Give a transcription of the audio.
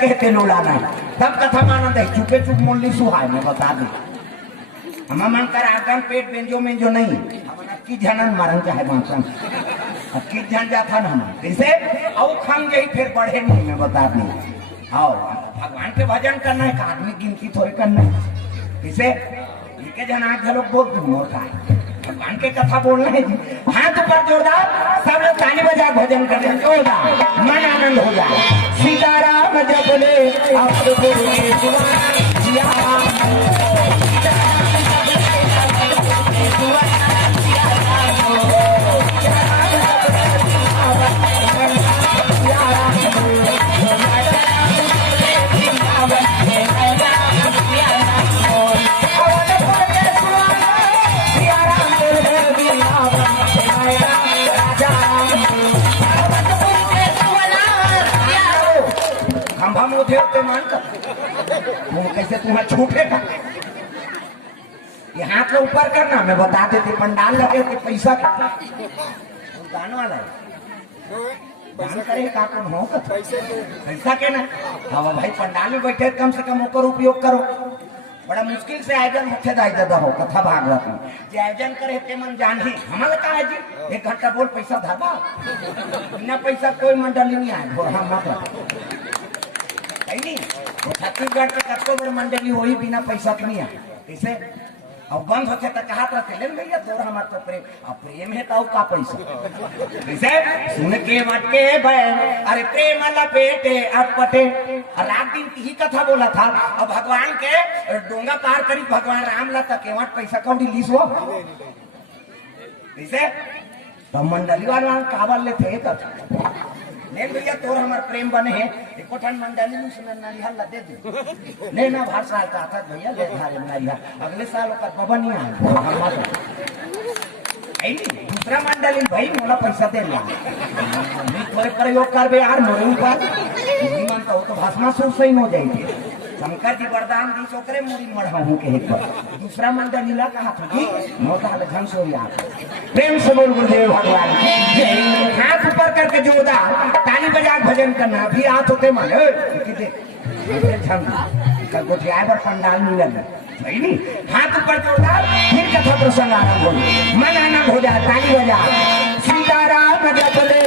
कहते लोलाना तब कथा मानंद है चुपे चुप मोली सुहाय मैं बता दी हम मन कर आगन पेट बेंजो में जो नहीं की जनन मरण चाहे मांसन की जन जाता ना जैसे औ खान गई फिर बढ़े नहीं मैं बता दी आओ भगवान के भजन करना है आदमी गिनती थोड़े करना है जैसे के जन आग लोग बहुत मोर का भगवान के कथा बोलना है हाथ ऊपर जोरदार सब लोग ताली बजा भजन कर रहे हैं जोरदार मन आनंद हो जाए सीताराम जब बोले आप गुरु के कैसे तुम्हें छूटेगा ये हाथ को ऊपर करना मैं बता देती पंडाल लगे थे पैसा गाने वाला है दान करे का कौन हो पैसा के ना हाँ भाई पंडाल में बैठे कम से कम ओकर उपयोग करो बड़ा मुश्किल से आयोजन मुख्य दायित्व हो कथा भागवत में जे आयोजन करे ते मन जान ही हमारे कहा है जी 1 घंटा बोल पैसा धरवा बिना पैसा कोई मंडली नहीं आए और हम मत नहीं छत्तीसगढ़ के कतको बड़े मंडली हो ही बिना पैसा के नहीं आए कैसे अब बंद होते तो कहा रहते ले भैया तोरा हमार तो प्रेम अब प्रेम है तो का पैसा कैसे सुन के मटके बहन अरे प्रेम लपेटे अटपटे रात दिन ही कथा बोला था अब भगवान के डोंगा पार करी भगवान राम ला तक केवट पैसा कौड़ी लीस हो कैसे तो मंडली वाला कावल ले थे कथा ले भैया तोर हमार प्रेम बने हैं एको ठन मंडली में सुनन नारियल ला दे दे ले ना भार साल का था भैया ले धारे नारियल अगले साल का बाबा नहीं आया ऐ नहीं दूसरा मंडली भाई मोला पैसा दे ला मैं थोड़े प्रयोग करबे यार मोरे ऊपर नहीं मानता हो तो भस्मासुर सही हो जाएगी शंकर जी वरदान दी छोकरे मुड़ी मढ़ा हूं के एक दूसरा मंडली ला कहा था जी मोटा ले घनसोरिया प्रेम से बोल गुरुदेव भगवान हाथ ऊपर करके जोरदार ताली बजा भजन करना अभी हाथ होते मन कल को ड्राइवर पंडाल मिलन भाई नहीं हाथ ऊपर जोरदार फिर कथा प्रसंग आरंभ हो मन आनंद हो जाए ताली बजा सीताराम जब बोले